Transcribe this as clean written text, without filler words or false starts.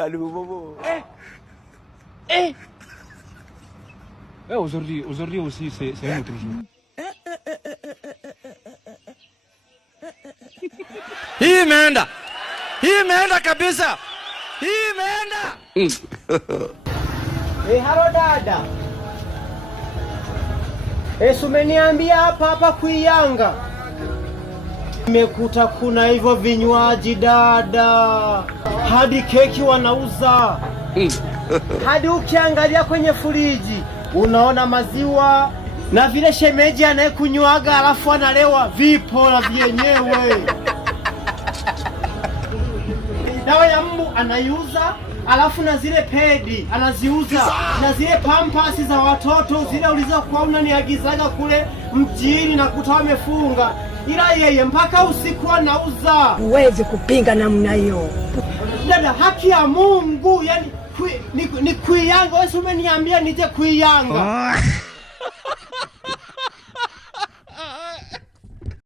Aduh bobo. Aujourd'hui aussi c'est un autre jour. Hii imeenda kabisa. Hii imeenda. Halo dada. Umeniambia hapa kuiyanga. Nimekuta kuna hivyo vinywaji dada. Hadi keki wanauza. Hadi ukiangalia kwenye friji unaona maziwa na vile shemeji anayekunywaga alafu analewa vipo na vyenyewe. Dawa ya mbu anaiuza, alafu na zile pedi anaziuza, na zile pampasi za watoto zile ulizokuwa unaniagizaga kule mjini na kuta wamefunga, ila yeye mpaka usiku anauza. Huwezi kupinga namna hiyo. Dada, haki ya Mungu, yani ni kuiyanga. Wewe umeniambia nije kuiyanga.